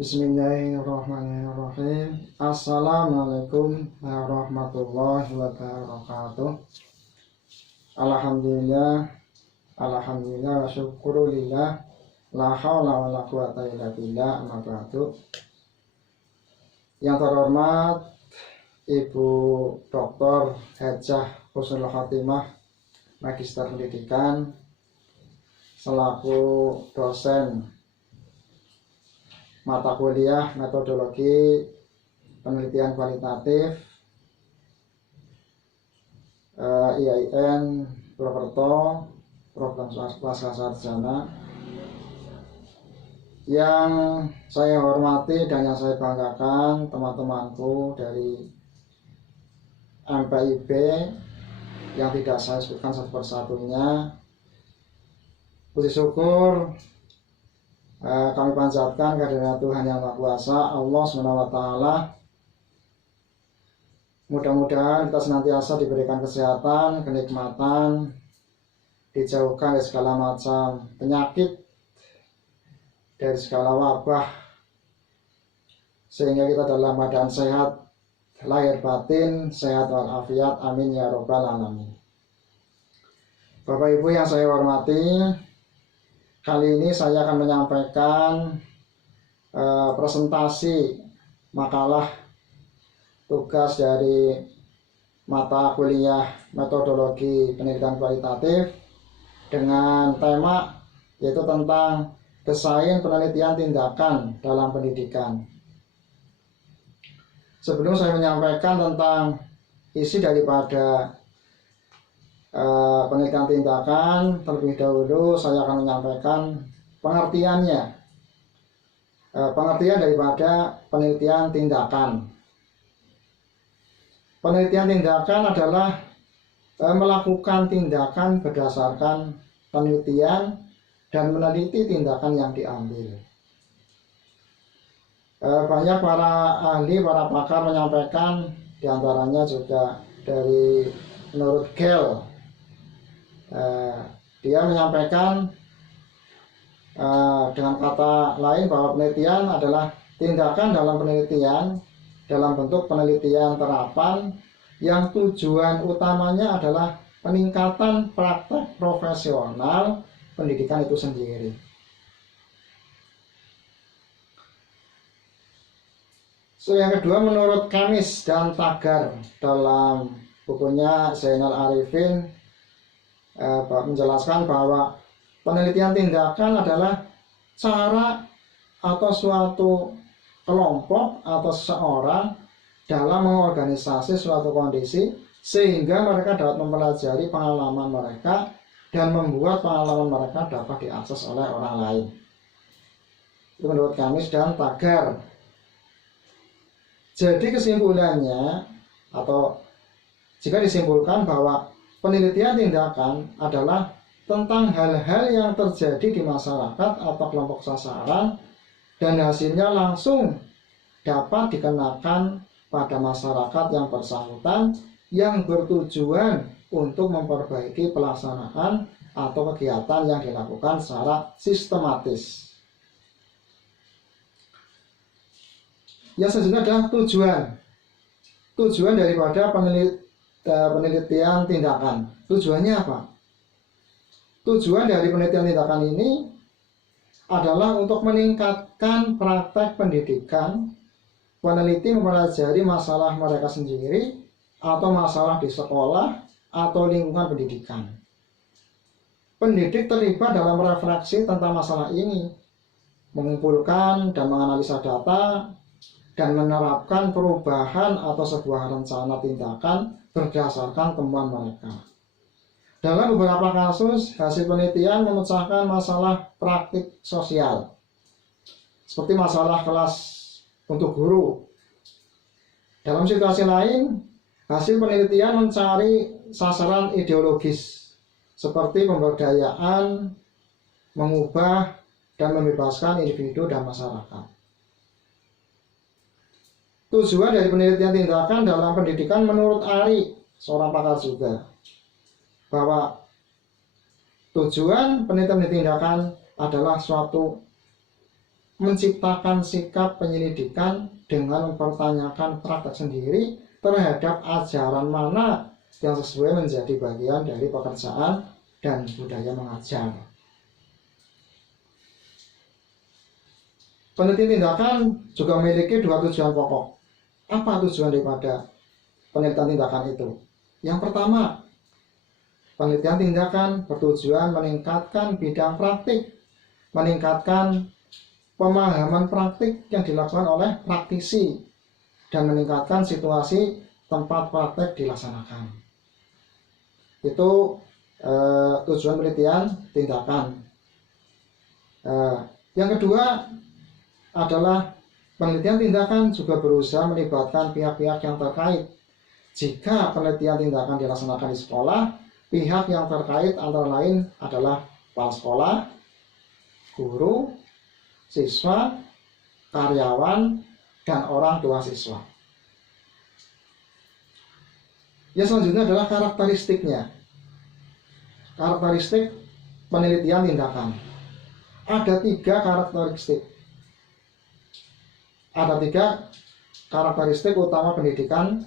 Bismillahirrahmanirrahim. Assalamualaikum warahmatullahi wabarakatuh. Alhamdulillah wa syukurulillah. La haula wa la quwata illa billah. Amma ba'du. Yang terhormat Ibu Dr. Hajah Husnul Khotimah, Magister Pendidikan, selaku dosen mata kuliah metodologi penelitian kualitatif IAIN Purwokerto, program pasca sarjana, yang saya hormati dan yang saya banggakan teman-temanku dari MPIB yang tidak saya sebutkan satu persatunya. Puji syukur kami panjatkan kehadirat Tuhan Yang Maha Kuasa, Allah SWT. Mudah-mudahan kita senantiasa diberikan kesehatan, kenikmatan, dijauhkan dari segala macam penyakit, dari segala wabah, sehingga kita dalam keadaan sehat lahir batin, sehat walafiat. Amin ya robbal alamin. Bapak Ibu yang saya hormati, kali ini saya akan menyampaikan presentasi makalah tugas dari mata kuliah metodologi pendidikan kualitatif dengan tema yaitu tentang desain penelitian tindakan dalam pendidikan. Sebelum saya menyampaikan tentang isi daripada penelitian tindakan, terlebih dahulu saya akan menyampaikan pengertiannya, pengertian daripada penelitian tindakan. Penelitian tindakan adalah melakukan tindakan berdasarkan penelitian dan meneliti tindakan yang diambil. Banyak para ahli, para pakar menyampaikan, diantaranya juga dari menurut Gell, dia menyampaikan dengan kata lain bahwa penelitian adalah tindakan dalam penelitian dalam bentuk penelitian terapan yang tujuan utamanya adalah peningkatan praktek profesional pendidikan itu sendiri. Yang kedua, menurut Kamis dan Tagar dalam bukunya Zainal Arifin menjelaskan bahwa penelitian tindakan adalah cara atau suatu kelompok atau seseorang dalam mengorganisasi suatu kondisi sehingga mereka dapat mempelajari pengalaman mereka dan membuat pengalaman mereka dapat diakses oleh orang lain. Itu menurut Kamis dan Tagar. Jadi kesimpulannya, atau jika disimpulkan bahwa penelitian tindakan adalah tentang hal-hal yang terjadi di masyarakat atau kelompok sasaran dan hasilnya langsung dapat dikenakan pada masyarakat yang bersangkutan yang bertujuan untuk memperbaiki pelaksanaan atau kegiatan yang dilakukan secara sistematis. Yang selanjutnya adalah tujuan daripada penelitian tindakan. Tujuannya apa? Tujuan dari penelitian tindakan ini adalah untuk meningkatkan praktek pendidikan. Peneliti mempelajari masalah mereka sendiri atau masalah di sekolah atau lingkungan pendidikan. Pendidik terlibat dalam refleksi tentang masalah ini, mengumpulkan dan menganalisa data, dan menerapkan perubahan atau sebuah rencana tindakan berdasarkan temuan mereka. Dalam beberapa kasus, hasil penelitian memecahkan masalah praktik sosial, seperti masalah kelas untuk guru. Dalam situasi lain, hasil penelitian mencari sasaran ideologis, seperti pemberdayaan, mengubah, dan membebaskan individu dan masyarakat. Tujuan dari penelitian tindakan dalam pendidikan menurut Ari, seorang pakar juga, bahwa tujuan penelitian tindakan adalah suatu menciptakan sikap penyelidikan dengan mempertanyakan praktek sendiri terhadap ajaran mana yang sesuai menjadi bagian dari pekerjaan dan budaya mengajar. Penelitian tindakan juga memiliki dua tujuan pokok. Apa tujuan daripada penelitian tindakan itu? Yang pertama, penelitian tindakan bertujuan meningkatkan bidang praktik, meningkatkan pemahaman praktik yang dilakukan oleh praktisi, dan meningkatkan situasi tempat praktek dilaksanakan. Itu tujuan penelitian tindakan. Yang kedua adalah penelitian tindakan juga berusaha melibatkan pihak-pihak yang terkait. Jika penelitian tindakan dilaksanakan di sekolah, pihak yang terkait antara lain adalah kepala sekolah, guru, siswa, karyawan, dan orang tua siswa. Yang selanjutnya adalah karakteristiknya. Karakteristik penelitian tindakan. Ada tiga karakteristik. Ada tiga karakteristik utama penelitian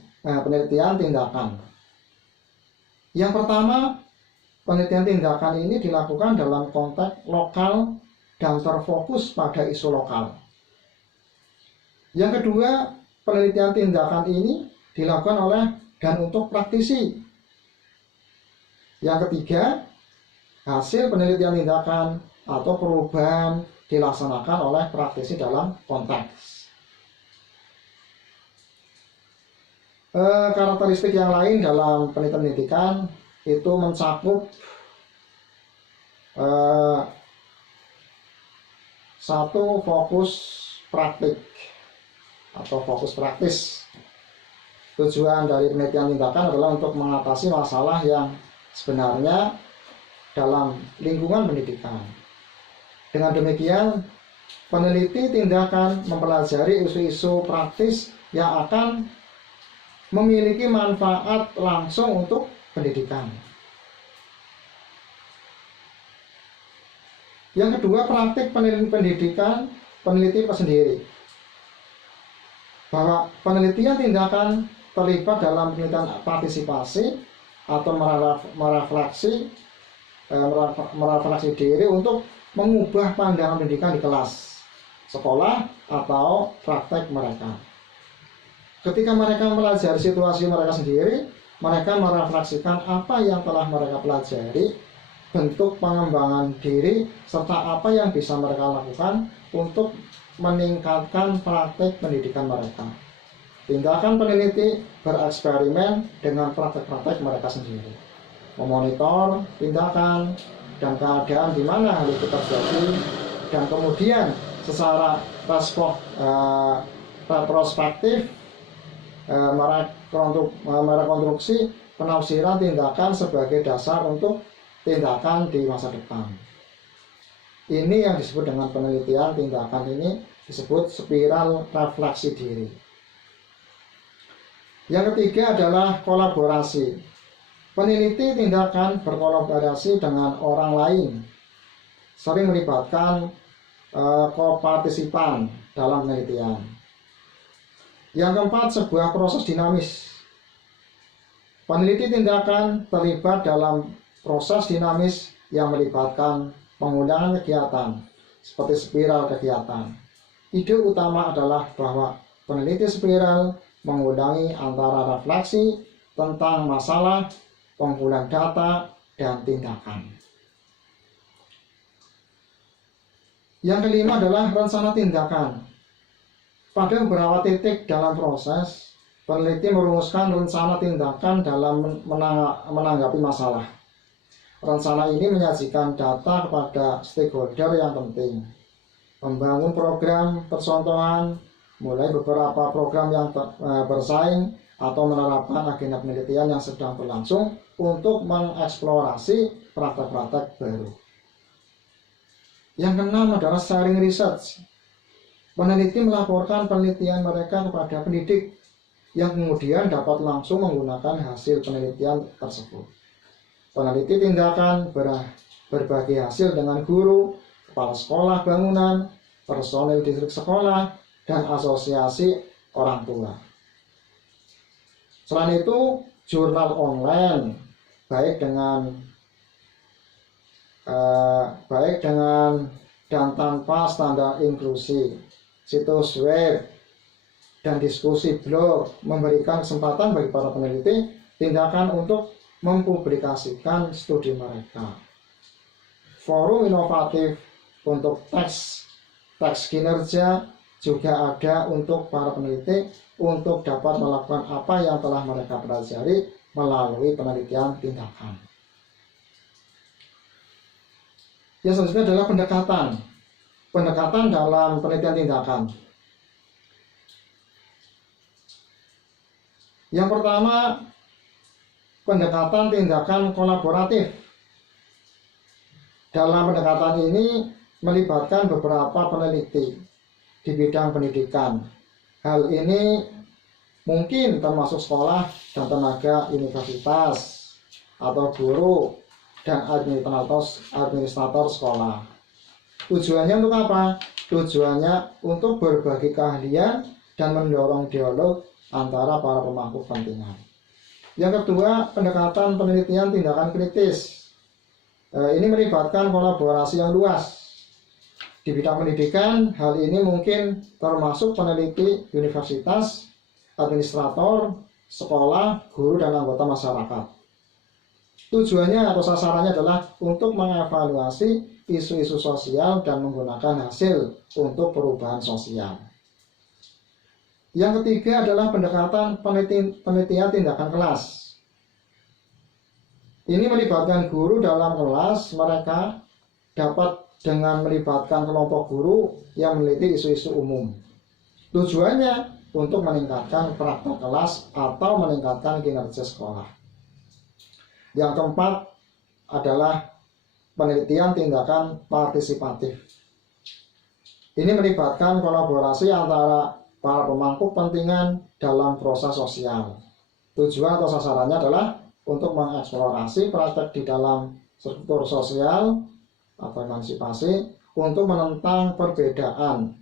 tindakan. Yang pertama, penelitian tindakan ini dilakukan dalam konteks lokal dan terfokus pada isu lokal. Yang kedua, penelitian tindakan ini dilakukan oleh dan untuk praktisi. Yang ketiga, hasil penelitian tindakan atau perubahan dilaksanakan oleh praktisi dalam konteks. Karakteristik yang lain dalam penelitian pendidikan itu mencakup satu, fokus praktik atau fokus praktis. Tujuan dari penelitian tindakan adalah untuk mengatasi masalah yang sebenarnya dalam lingkungan pendidikan. Dengan demikian, peneliti tindakan mempelajari isu-isu praktis yang akan memiliki manfaat langsung untuk pendidikan. Yang kedua, praktik pendidikan peneliti sendiri. Bahwa penelitian tindakan terlibat dalam penelitian partisipasi atau merefleksi diri untuk mengubah pandangan pendidikan di kelas, sekolah, atau praktek mereka. Ketika mereka mempelajari situasi mereka sendiri, mereka merefleksikan apa yang telah mereka pelajari, bentuk pengembangan diri, serta apa yang bisa mereka lakukan untuk meningkatkan praktek pendidikan mereka. Tindakan peneliti bereksperimen dengan praktek-praktek mereka sendiri, memonitor tindakan dan keadaan di mana hal itu terjadi, dan kemudian secara retrospektif merekonstruksi penafsiran tindakan sebagai dasar untuk tindakan di masa depan. Ini yang disebut dengan penelitian tindakan, ini disebut spiral refleksi diri. Yang ketiga adalah kolaborasi. Peneliti tindakan berkolaborasi dengan orang lain, sering melibatkan kopartisipan dalam penelitian. Yang keempat, sebuah proses dinamis. Peneliti tindakan terlibat dalam proses dinamis yang melibatkan pengulangan kegiatan, seperti spiral kegiatan. Ide utama adalah bahwa peneliti spiral mengulangi antara refleksi tentang masalah, pengumpulan data, dan tindakan. Yang kelima adalah rencana tindakan. Pada beberapa titik dalam proses, peneliti merumuskan rencana tindakan dalam menanggapi masalah. Rencana ini menyajikan data kepada stakeholder yang penting, membangun program percontohan, mulai beberapa program yang bersaing atau menerapkan agenda penelitian yang sedang berlangsung untuk mengeksplorasi praktek-praktek baru. Yang keenam adalah sharing research. Peneliti melaporkan penelitian mereka kepada pendidik yang kemudian dapat langsung menggunakan hasil penelitian tersebut. Peneliti tindakan berbagi hasil dengan guru, kepala sekolah bangunan, personil distrik sekolah, dan asosiasi orang tua. Selain itu, jurnal online baik dengan dan tanpa standar inklusi, situs web, dan diskusi blog memberikan kesempatan bagi para peneliti tindakan untuk mempublikasikan studi mereka. Forum inovatif untuk teks kinerja juga ada untuk para peneliti untuk dapat melakukan apa yang telah mereka pelajari melalui penelitian tindakan. Yang selanjutnya adalah pendekatan dalam penelitian tindakan. Yang pertama, pendekatan tindakan kolaboratif. Dalam pendekatan ini melibatkan beberapa peneliti di bidang pendidikan. Hal ini mungkin termasuk sekolah dan tenaga universitas atau guru dan administrator sekolah. Tujuannya untuk apa? Tujuannya untuk berbagi keahlian dan mendorong dialog antara para pemangku kepentingan. Yang kedua, pendekatan penelitian tindakan kritis. Ini melibatkan kolaborasi yang luas. Di bidang pendidikan, hal ini mungkin termasuk peneliti universitas, administrator, sekolah, guru, dan anggota masyarakat. Tujuannya atau sasarannya adalah untuk mengevaluasi isu-isu sosial dan menggunakan hasil untuk perubahan sosial. Yang ketiga adalah pendekatan penelitian tindakan kelas. Ini melibatkan guru dalam kelas. Mereka dapat dengan melibatkan kelompok guru yang meneliti isu-isu umum. Tujuannya untuk meningkatkan praktek kelas atau meningkatkan kinerja sekolah. Yang keempat adalah penelitian tindakan partisipatif. Ini melibatkan kolaborasi antara para pemangku kepentingan dalam proses sosial. Tujuan atau sasarannya adalah untuk mengeksplorasi praktek di dalam struktur sosial atau emansipasi untuk menentang perbedaan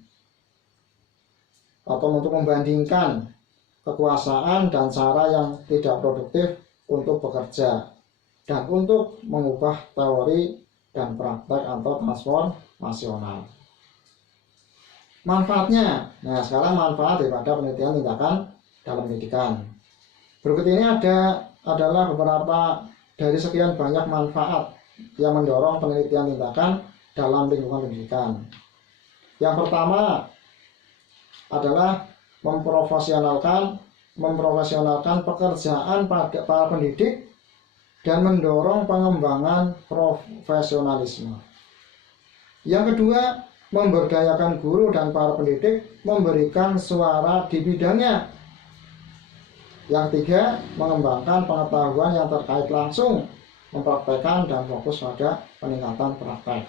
atau untuk membandingkan kekuasaan dan cara yang tidak produktif untuk bekerja dan untuk mengubah teori dan praktek atau transformasional. Manfaatnya, nah sekarang manfaat daripada penelitian tindakan dalam pendidikan. Berikut ini adalah beberapa dari sekian banyak manfaat yang mendorong penelitian tindakan dalam lingkungan pendidikan. Yang pertama adalah memprofesionalkan pekerjaan para pendidik dan mendorong pengembangan profesionalisme. Yang kedua, memberdayakan guru dan para pendidik memberikan suara di bidangnya. Yang ketiga, mengembangkan pengetahuan yang terkait langsung, mempraktekkan dan fokus pada peningkatan praktek.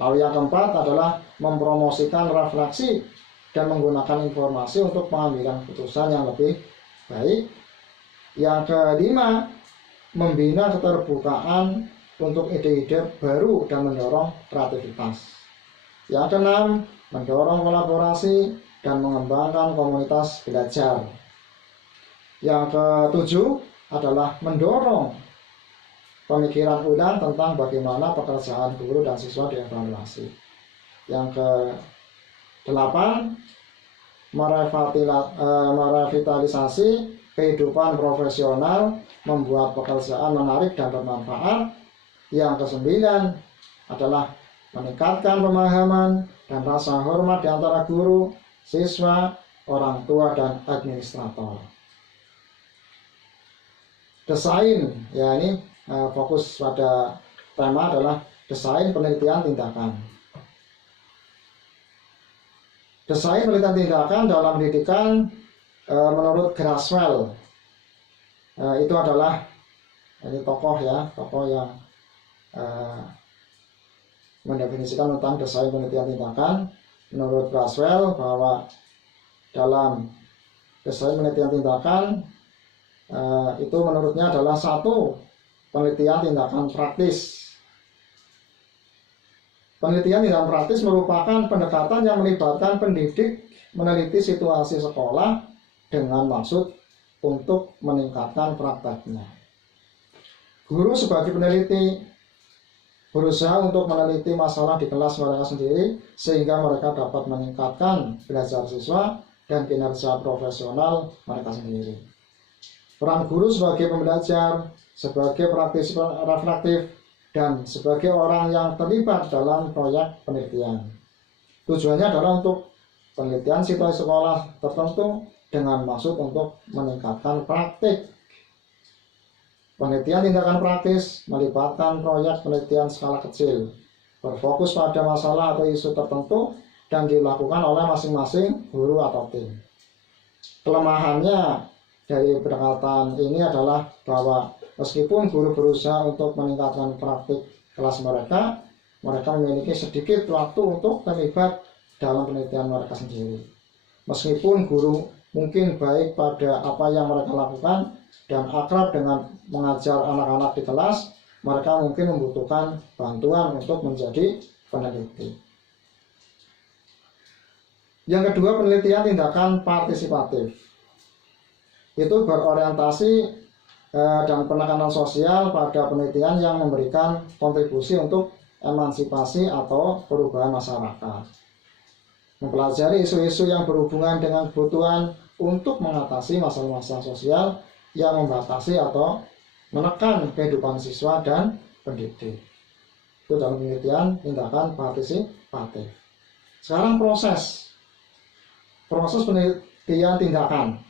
Lalu yang keempat adalah mempromosikan refleksi dan menggunakan informasi untuk pengambilan keputusan yang lebih baik. Yang kelima, membina keterbukaan untuk ide-ide baru dan mendorong kreativitas. Yang keenam, mendorong kolaborasi dan mengembangkan komunitas belajar. Yang ketujuh adalah mendorong pemikiran ulang tentang bagaimana pekerjaan guru dan siswa dievaluasi. Yang kedelapan, merevitalisasi kehidupan profesional, membuat pekerjaan menarik dan bermanfaat. Yang kesembilan adalah meningkatkan pemahaman dan rasa hormat di antara guru, siswa, orang tua, dan administrator. Desain, ya ini fokus pada tema adalah desain penelitian tindakan. Desain penelitian tindakan dalam pendidikan menurut Graswell itu adalah ini tokoh yang mendefinisikan tentang desain penelitian tindakan. Menurut Graswell bahwa dalam desain penelitian tindakan itu menurutnya adalah satu, penelitian tindakan praktis. Penelitian tindakan praktis merupakan pendekatan yang melibatkan pendidik meneliti situasi sekolah dengan maksud untuk meningkatkan prakteknya. Guru sebagai peneliti berusaha untuk meneliti masalah di kelas mereka sendiri sehingga mereka dapat meningkatkan belajar siswa dan kinerja profesional mereka sendiri. Peran guru sebagai pembelajar, sebagai praktisi reflektif, dan sebagai orang yang terlibat dalam proyek penelitian. Tujuannya adalah untuk penelitian situasi sekolah tertentu dengan maksud untuk meningkatkan praktik. Penelitian tindakan praktis melibatkan proyek penelitian skala kecil, berfokus pada masalah atau isu tertentu dan dilakukan oleh masing-masing guru atau tim. Kelemahannya dari pendekatan ini adalah bahwa meskipun guru berusaha untuk meningkatkan praktik kelas mereka memiliki sedikit waktu untuk terlibat dalam penelitian mereka sendiri. Meskipun guru mungkin baik pada apa yang mereka lakukan dan akrab dengan mengajar anak-anak di kelas, mereka mungkin membutuhkan bantuan untuk menjadi peneliti. Yang kedua, penelitian tindakan partisipatif. Itu berorientasi dan penekanan sosial pada penelitian yang memberikan kontribusi untuk emansipasi atau perubahan masyarakat. Mempelajari isu-isu yang berhubungan dengan kebutuhan untuk mengatasi masalah-masalah sosial yang membatasi atau menekan kehidupan siswa dan pendidik. Itu dalam penelitian tindakan partisipatif. Sekarang proses penelitian tindakan.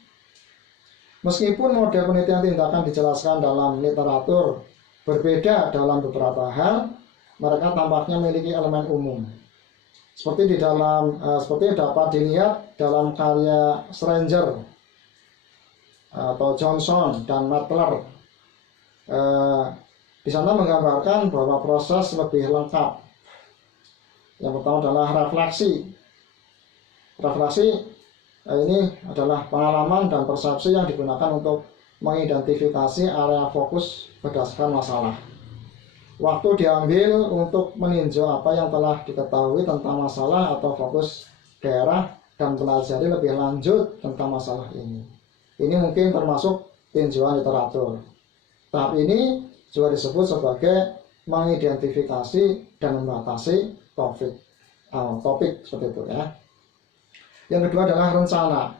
Meskipun model penelitian tindakan dijelaskan dalam literatur berbeda dalam beberapa hal, mereka tampaknya memiliki elemen umum. Seperti dapat dilihat dalam karya Stranger atau Johnson dan Matler. Di sana menggambarkan bahwa proses lebih lengkap. Yang pertama adalah refleksi. Refleksi ini adalah pengalaman dan persepsi yang digunakan untuk mengidentifikasi area fokus berdasarkan masalah. Waktu diambil untuk meninjau apa yang telah diketahui tentang masalah atau fokus daerah dan pelajari lebih lanjut tentang masalah ini. Ini mungkin termasuk tinjauan literatur. Tahap ini juga disebut sebagai mengidentifikasi dan membatasi topik seperti itu ya. Yang kedua adalah rencana.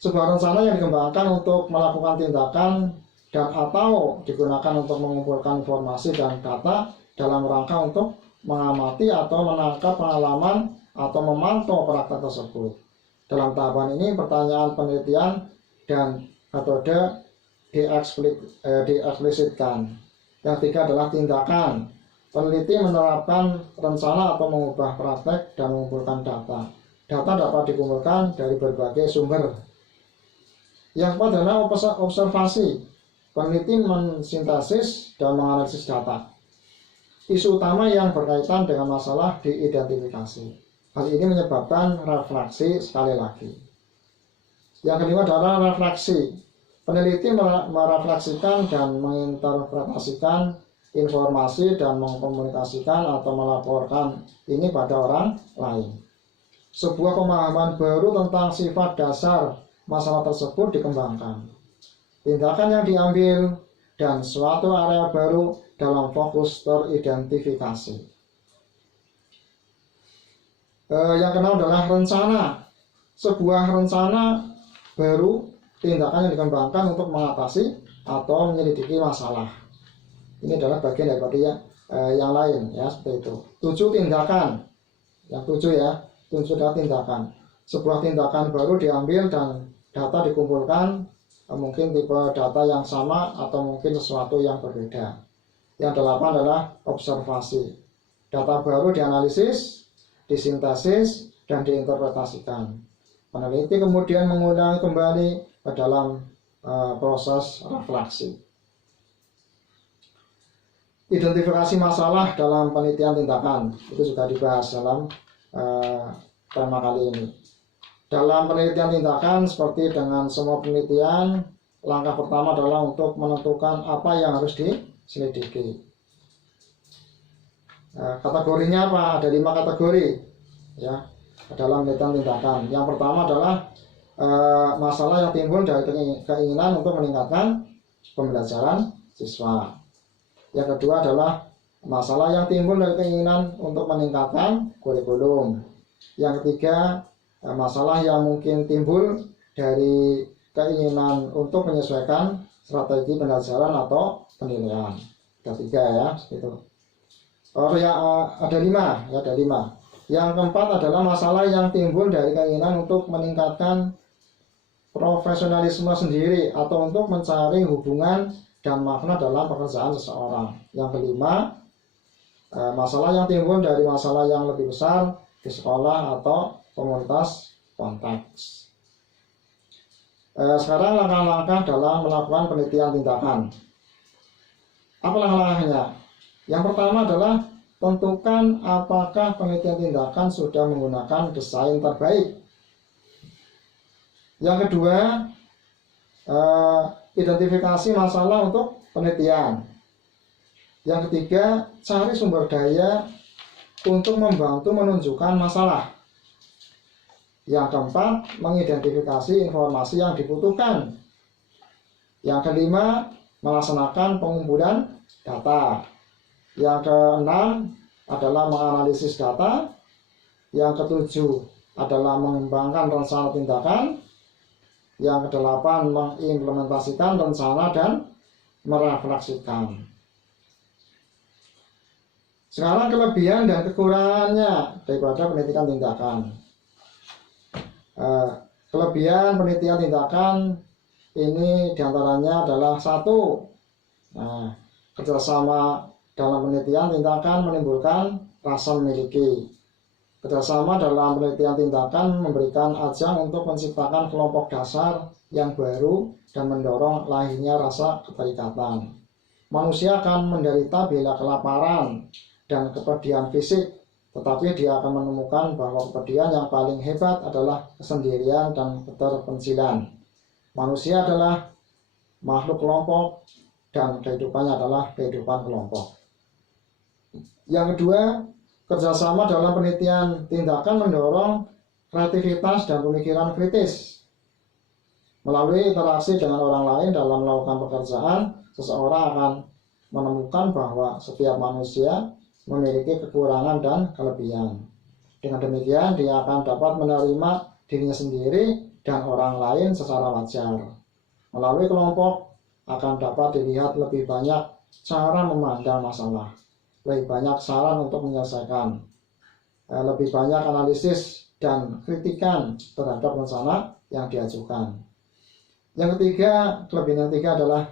Sebuah rencana yang dikembangkan untuk melakukan tindakan dan atau digunakan untuk mengumpulkan informasi dan data dalam rangka untuk mengamati atau menangkap pengalaman atau memantau praktek tersebut. Dalam tahapan ini pertanyaan penelitian dan metode dieksplisitkan. Yang ketiga adalah tindakan. Peneliti menerapkan rencana atau mengubah praktek dan mengumpulkan data. Data dapat dikumpulkan dari berbagai sumber. Yang keempat adalah observasi. Peneliti mensintesis dan menganalisis data. Isu utama yang berkaitan dengan masalah diidentifikasi. Hal ini menyebabkan refleksi sekali lagi. Yang kelima adalah refleksi. Peneliti merefleksikan dan menginterpretasikan informasi dan mengkomunikasikan atau melaporkan ini pada orang lain. Sebuah pemahaman baru tentang sifat dasar masalah tersebut dikembangkan. Tindakan yang diambil dan suatu area baru dalam fokus teridentifikasi. Yang keenam adalah rencana. Sebuah rencana baru, tindakan yang dikembangkan untuk mengatasi atau menyelidiki masalah. Ini adalah bagian daripada yang lain ya, seperti itu. 7 tindakan. Yang 7 ya, 7 adalah tindakan. Sebuah tindakan baru diambil dan data dikumpulkan, mungkin tipe data yang sama atau mungkin sesuatu yang berbeda. Yang 8 adalah observasi. Data baru dianalisis, disintesis, dan diinterpretasikan. Peneliti kemudian mengulangi kembali ke dalam proses refleksi. Identifikasi masalah dalam penelitian tindakan itu juga dibahas dalam tema kali ini. Dalam penelitian tindakan, seperti dengan semua penelitian, langkah pertama adalah untuk menentukan apa yang harus diselidiki. Kategorinya apa? Ada 5 kategori ya dalam penelitian tindakan. Yang pertama adalah masalah yang timbul dari keinginan untuk meningkatkan pembelajaran siswa. Yang kedua adalah masalah yang timbul dari keinginan untuk meningkatkan kurikulum. Yang ketiga, masalah yang mungkin timbul dari keinginan untuk menyesuaikan strategi pembelajaran atau penilaian. Ada 3 ya, gitu. Ada 5, ya ada 5. Yang keempat adalah masalah yang timbul dari keinginan untuk meningkatkan profesionalisme sendiri atau untuk mencari hubungan dan makna dalam pekerjaan seseorang. Yang kelima, masalah yang timbul dari masalah yang lebih besar di sekolah atau komunitas konteks. Sekarang langkah-langkah dalam melakukan penelitian tindakan. Apa langkah-langkahnya? Yang pertama adalah tentukan apakah penelitian tindakan sudah menggunakan desain terbaik. Yang kedua, identifikasi masalah untuk penelitian. Yang ketiga, cari sumber daya untuk membantu menunjukkan masalah. Yang keempat, mengidentifikasi informasi yang dibutuhkan. Yang kelima, melaksanakan pengumpulan data. Yang keenam adalah menganalisis data. Yang ketujuh adalah mengembangkan rencana tindakan. Yang kedelapan, mengimplementasikan rencana dan merefleksikan. Sekarang kelebihan dan kekurangannya daripada penelitian tindakan. Kelebihan penelitian tindakan ini diantaranya adalah 1. Kerjasama dalam penelitian tindakan menimbulkan rasa memiliki. Kerjasama dalam penelitian tindakan memberikan ajang untuk menciptakan kelompok dasar yang baru dan mendorong lahirnya rasa keterikatan. Manusia akan menderita bila kelaparan dan kepedihan fisik, tetapi dia akan menemukan bahwa kepedihan yang paling hebat adalah kesendirian dan keterpencilan. Manusia adalah makhluk kelompok dan kehidupannya adalah kehidupan kelompok. Yang kedua, kerjasama dalam penelitian tindakan mendorong kreativitas dan pemikiran kritis. Melalui interaksi dengan orang lain dalam melakukan pekerjaan, seseorang akan menemukan bahwa setiap manusia memiliki kekurangan dan kelebihan. Dengan demikian, dia akan dapat menerima dirinya sendiri dan orang lain secara wajar. Melalui kelompok akan dapat dilihat lebih banyak cara memandang masalah, lebih banyak saran untuk menyelesaikan, lebih banyak analisis dan kritikan terhadap rencana yang diajukan. Yang ketiga, kelebihan yang ketiga adalah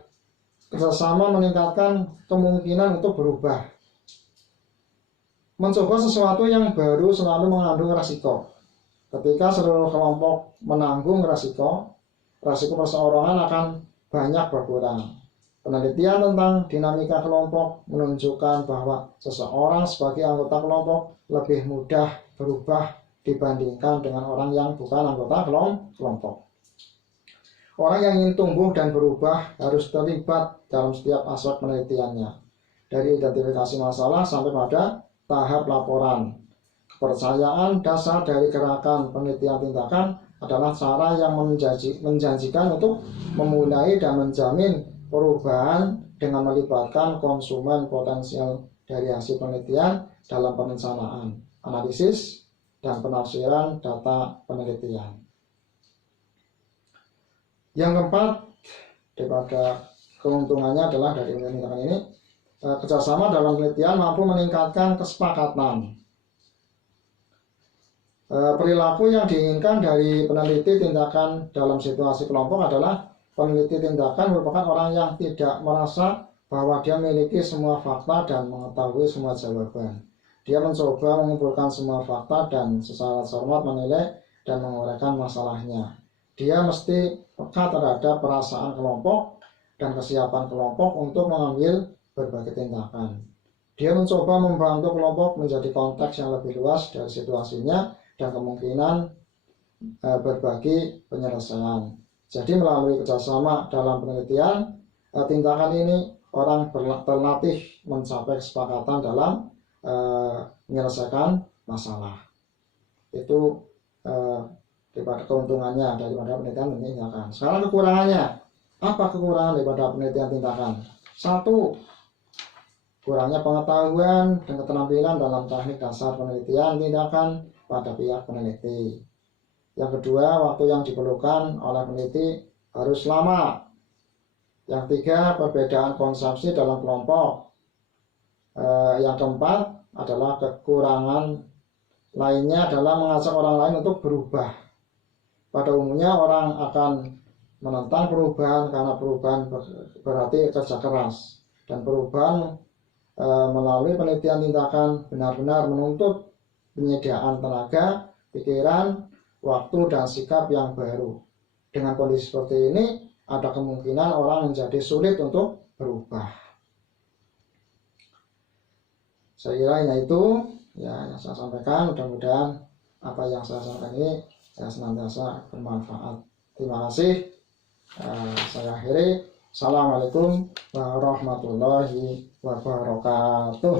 kerjasama meningkatkan kemungkinan untuk berubah. Mencoba sesuatu yang baru selalu mengandung resiko. Ketika seluruh kelompok menanggung resiko perseorangan akan banyak berkurang. Penelitian tentang dinamika kelompok menunjukkan bahwa seseorang sebagai anggota kelompok lebih mudah berubah dibandingkan dengan orang yang bukan anggota kelompok. Orang yang ingin tumbuh dan berubah harus terlibat dalam setiap aspek penelitiannya, dari identifikasi masalah sampai pada tahap laporan. Kepercayaan dasar dari gerakan penelitian tindakan adalah cara yang menjanjikan untuk memulai dan menjamin perubahan dengan melibatkan konsumen potensial dari hasil penelitian dalam perencanaan, analisis, dan penafsiran data penelitian. Yang keempat, daripada keuntungannya adalah dari tindakan ini, kerjasama dalam penelitian mampu meningkatkan kesepakatan. Perilaku yang diinginkan dari peneliti tindakan dalam situasi kelompok adalah peneliti tindakan merupakan orang yang tidak merasa bahwa dia memiliki semua fakta dan mengetahui semua jawaban. Dia mencoba mengumpulkan semua fakta dan secara cermat menilai dan menguraikan masalahnya. Dia mesti peka terhadap perasaan kelompok dan kesiapan kelompok untuk mengambil berbagai tindakan. Dia mencoba membantu kelompok menjadi konteks yang lebih luas dari situasinya dan kemungkinan berbagi penyelesaian. Jadi melalui kerjasama dalam penelitian tindakan ini orang terlatih mencapai kesepakatan dalam menyelesaikan masalah. Itu daripada keuntungannya daripada penelitian tindakan. Sekarang kekurangannya. Apa kekurangan daripada penelitian tindakan? Satu, kurangnya pengetahuan dan keterampilan dalam teknik dasar penelitian tindakan pada pihak peneliti. Yang kedua, waktu yang diperlukan oleh peneliti harus lama. Yang tiga, perbedaan konsepsi dalam kelompok. Yang keempat adalah kekurangan lainnya adalah mengajak orang lain untuk berubah. Pada umumnya orang akan menentang perubahan karena perubahan berarti kerja keras, dan perubahan melalui penelitian tindakan benar-benar menuntut penyediaan tenaga, pikiran, waktu, dan sikap yang baru. Dengan kondisi seperti ini, ada kemungkinan orang menjadi sulit untuk berubah. Saya kira itu ya yang saya sampaikan. Mudah-mudahan apa yang saya sampaikan ini senantiasa bermanfaat. Terima kasih. Saya akhiri. Assalamualaikum warahmatullahi wabarakatuh.